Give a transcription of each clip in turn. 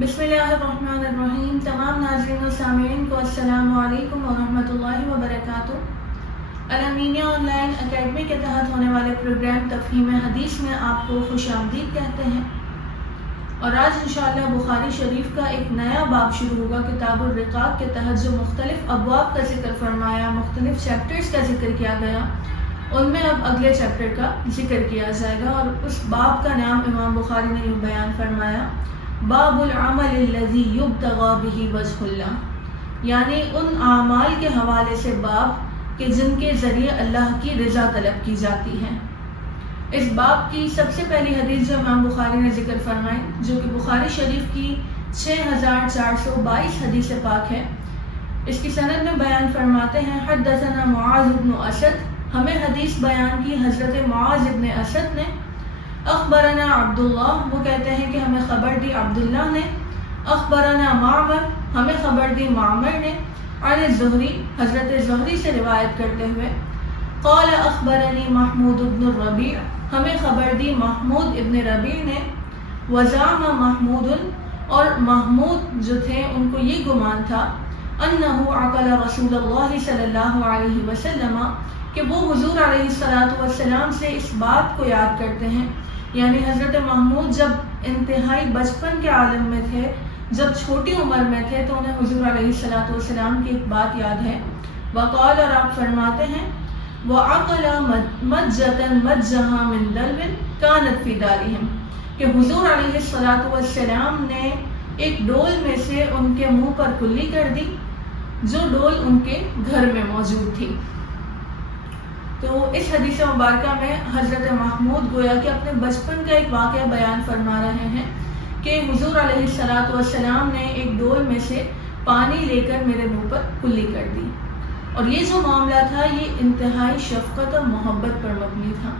بسم اللہ الرحمن الرحیم. تمام ناظرین و سامعین کو السلام علیکم ورحمۃ اللہ وبرکاتہ. الامینیہ آن لائن اکیڈمی کے تحت ہونے والے پروگرام تفہیم حدیث میں آپ کو خوش آمدید کہتے ہیں. اور آج انشاءاللہ بخاری شریف کا ایک نیا باب شروع ہوگا. کتاب الرقاق کے تحت جو مختلف ابواب کا ذکر فرمایا، مختلف چیپٹرز کا ذکر کیا گیا، ان میں اب اگلے چیپٹر کا ذکر کیا جائے گا. اور اس باب کا نام امام بخاری نے یوں بیان فرمایا: باب العمل الذی یبتغی بہ وجہ اللہ، یعنی ان اعمال کے حوالے سے باب کہ جن کے ذریعے اللہ کی رضا طلب کی جاتی ہے. اس باب کی سب سے پہلی حدیث جو امام بخاری نے ذکر فرمائی، جو کہ بخاری شریف کی 6422 حدیث پاک ہے، اس کی سند میں بیان فرماتے ہیں: حدثنا معاذ بن اسد، ہمیں حدیث بیان کی حضرت معاذ ابن اسد نے. اخبرنا عبداللہ، وہ کہتے ہیں کہ ہمیں خبر دی عبداللہ نے. اخبرنا معمر، ہمیں خبر دی معمر نے. عن الزہری، حضرت زہری سے روایت کرتے ہوئے. قال اخبرنی محمود بن الربیع، ہمیں خبر دی محمود ابن ربیع نے. وزعم محمود، اور محمود جو تھے ان کو یہ گمان تھا، انہ عقل رسول اللہ صلی اللہ علیہ وسلم، کہ وہ حضور علیہ السلام سے اس بات کو یاد کرتے ہیں. یعنی حضرت محمود جب انتہائی بچپن کے عالم میں تھے، جب چھوٹی عمر میں تھے، تو انہیں حضور علیہ السلام کی ایک بات یاد ہے. وقال، اور آپ فرماتے ہیں: وعقل مجة مجها من دلو كانت في دارهم، کہ حضور علیہ السلام نے ایک ڈول میں سے ان کے منہ پر کلی کر دی جو ڈول ان کے گھر میں موجود تھی. تو اس حدیث مبارکہ میں حضرت محمود گویا کہ اپنے بچپن کا ایک واقعہ بیان فرما رہے ہیں کہ حضور علیہ السلام نے ایک ڈول میں سے پانی لے کر میرے منہ پر کلی کر دی. اور یہ جو معاملہ تھا یہ انتہائی شفقت اور محبت پر مبنی تھا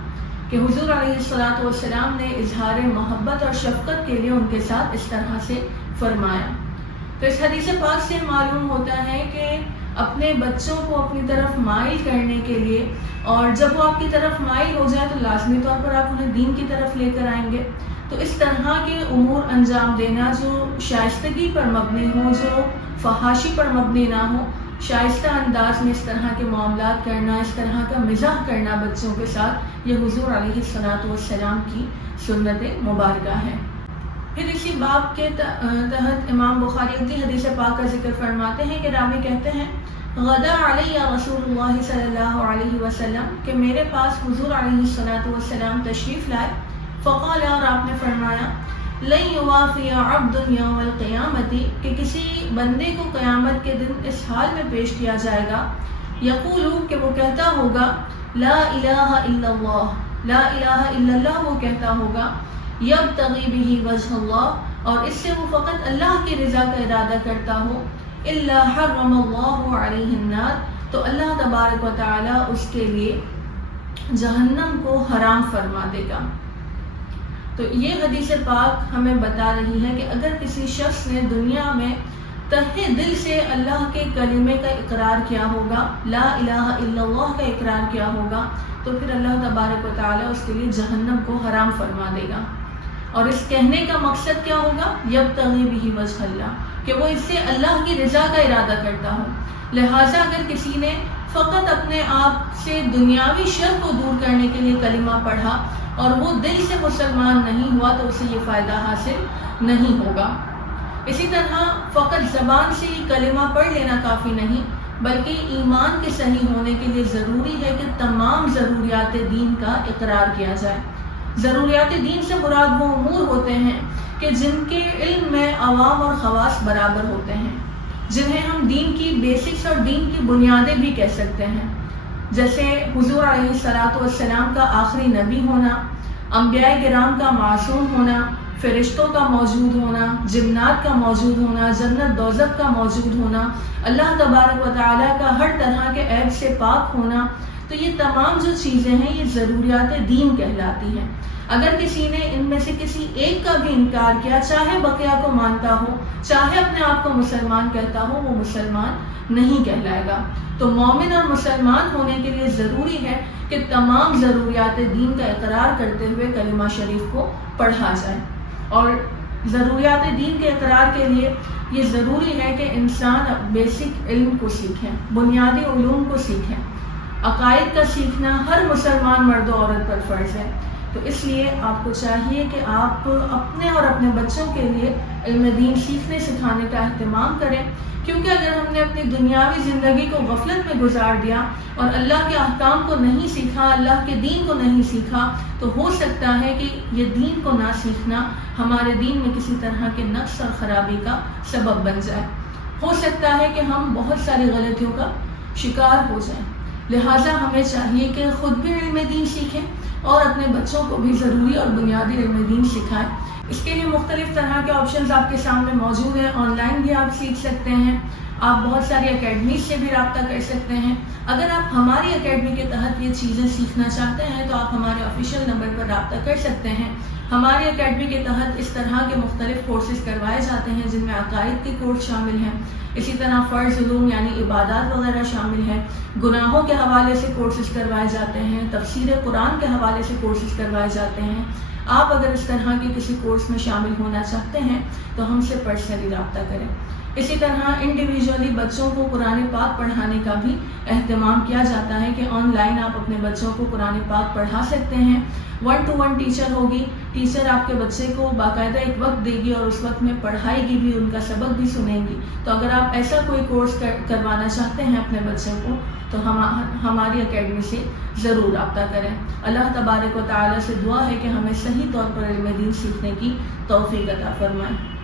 کہ حضور علیہ السلام نے اظہار محبت اور شفقت کے لیے ان کے ساتھ اس طرح سے فرمایا. تو اس حدیث پاک سے معلوم ہوتا ہے کہ اپنے بچوں کو اپنی طرف مائل کرنے کے لیے، اور جب وہ آپ کی طرف مائل ہو جائے تو لازمی طور پر آپ انہیں دین کی طرف لے کر آئیں گے. تو اس طرح کے امور انجام دینا جو شائستگی پر مبنی ہو، جو فحاشی پر مبنی نہ ہو، شائستہ انداز میں اس طرح کے معاملات کرنا، اس طرح کا مزاح کرنا بچوں کے ساتھ، یہ حضور علیہ السلام کی سنت مبارکہ ہے. پھر اسی باب کے تحت امام بخاری اگلی حدیث پاک کا ذکر فرماتے ہیں کہ راوی کہتے ہیں: غدا علیہ رسول اللہ صلی اللہ علیہ وسلم، کہ میرے پاس حضور علیہ السلام تشریف لائے. فقال، اور آپ نے فرمایا: لن یوافی عبد یوم القیامت، کہ کسی بندے کو قیامت کے دن اس حال میں پیش کیا جائے گا، یقول، کہ وہ کہتا ہوگا، لا الہ الا اللہ، لا الہ الا اللہ وہ کہتا ہوگا، یبتغی بہ وجہ اللہ، اور اس سے وہ فقط اللہ کی رضا کا ارادہ کرتا ہو، الا حرم اللہ علیہ النار، تو اللہ تبارک و تعالی اس کے لیے جہنم کو حرام فرما دے گا. تو یہ حدیث پاک ہمیں بتا رہی ہے کہ اگر کسی شخص نے دنیا میں تہہ دل سے اللہ کے کلمے کا اقرار کیا ہوگا، لا الہ الا اللہ کا اقرار کیا ہوگا، تو پھر اللہ تبارک و تعالی اس کے لیے جہنم کو حرام فرما دے گا. اور اس کہنے کا مقصد کیا ہوگا؟ یبتغی بہ وجہ اللہ، کہ وہ اس سے اللہ کی رضا کا ارادہ کرتا ہو. لہٰذا اگر کسی نے فقط اپنے آپ سے دنیاوی شر کو دور کرنے کے لیے کلمہ پڑھا اور وہ دل سے مسلمان نہیں ہوا، تو اسے یہ فائدہ حاصل نہیں ہوگا. اسی طرح فقط زبان سے یہ کلمہ پڑھ لینا کافی نہیں، بلکہ ایمان کے صحیح ہونے کے لیے ضروری ہے کہ تمام ضروریات دین کا اقرار کیا جائے. ضروریات دین سے مراد وہ امور ہوتے ہیں کہ جن کے علم میں عوام اور خواص برابر ہوتے ہیں، جنہیں ہم دین کی بیسکس اور دین کی بنیادیں بھی کہہ سکتے ہیں، جیسے حضور علیہ السلام کا آخری نبی ہونا، انبیاء کرام کا معصوم ہونا، فرشتوں کا موجود ہونا، جنات کا موجود ہونا، جنت دوزخ کا موجود ہونا، اللہ تبارک و تعالیٰ کا ہر طرح کے عیب سے پاک ہونا. تو یہ تمام جو چیزیں ہیں یہ ضروریات دین کہلاتی ہیں. اگر کسی نے ان میں سے کسی ایک کا بھی انکار کیا، چاہے بقیہ کو مانتا ہو، چاہے اپنے آپ کو مسلمان کہتا ہو، وہ مسلمان نہیں کہلائے گا. تو مومن اور مسلمان ہونے کے لیے ضروری ہے کہ تمام ضروریات دین کا اقرار کرتے ہوئے کلمہ شریف کو پڑھا جائے. اور ضروریات دین کے اقرار کے لیے یہ ضروری ہے کہ انسان بیسک علم کو سیکھیں، بنیادی علوم کو سیکھیں۔ عقائد کا سیکھنا ہر مسلمان مرد و عورت پر فرض ہے، تو اس لیے آپ کو چاہیے کہ آپ اپنے اور اپنے بچوں کے لیے علم دین سیکھنے سکھانے کا اہتمام کریں، کیونکہ اگر ہم نے اپنی دنیاوی زندگی کو غفلت میں گزار دیا اور اللہ کے احکام کو نہیں سیکھا، اللہ کے دین کو نہیں سیکھا، تو ہو سکتا ہے کہ یہ دین کو نہ سیکھنا ہمارے دین میں کسی طرح کے نقص اور خرابی کا سبب بن جائے۔ ہو سکتا ہے کہ ہم بہت ساری غلطیوں کا شکار ہو جائیں، لہٰذا ہمیں چاہیے کہ خود بھی علم دین سیکھیں اور اپنے بچوں کو بھی ضروری اور بنیادی علم دین سکھائیں۔ اس کے لیے مختلف طرح کے آپشنز آپ کے سامنے موجود ہیں، آن لائن بھی آپ سیکھ سکتے ہیں، آپ بہت ساری اکیڈمیز سے بھی رابطہ کر سکتے ہیں۔ اگر آپ ہماری اکیڈمی کے تحت یہ چیزیں سیکھنا چاہتے ہیں تو آپ ہمارے آفیشیل نمبر پر رابطہ کر سکتے ہیں۔ ہماری اکیڈمی کے تحت اس طرح کے مختلف کورسز کروائے جاتے ہیں جن میں عقائد کے کورس شامل ہیں، اسی طرح فرض علوم یعنی عبادات وغیرہ شامل ہیں، گناہوں کے حوالے سے کورسز کروائے جاتے ہیں، تفسیر قرآن کے حوالے سے کورسز کروائے جاتے ہیں۔ آپ اگر اس طرح کے کسی کورس میں شامل ہونا چاہتے ہیں تو ہم سے پرسنلی رابطہ کریں۔ اسی طرح انڈیویجولی بچوں کو قرآن پاک پڑھانے کا بھی اہتمام کیا جاتا ہے کہ آن لائن آپ اپنے بچوں کو قرآن پاک پڑھا سکتے ہیں۔ 1-to-1 ٹیچر ہوگی، ٹیچر آپ کے بچے کو باقاعدہ ایک وقت دے گی اور اس وقت میں پڑھائے گی بھی، ان کا سبق بھی سنیں گی۔ تو اگر آپ ایسا کوئی کورس کروانا چاہتے ہیں اپنے بچے کو تو ہماری اکیڈمی سے ضرور رابطہ کریں۔ اللہ تبارک و تعالیٰ سے دعا ہے کہ ہمیں صحیح طور پر علم دین سیکھنے کی توفیق عطا فرمائے۔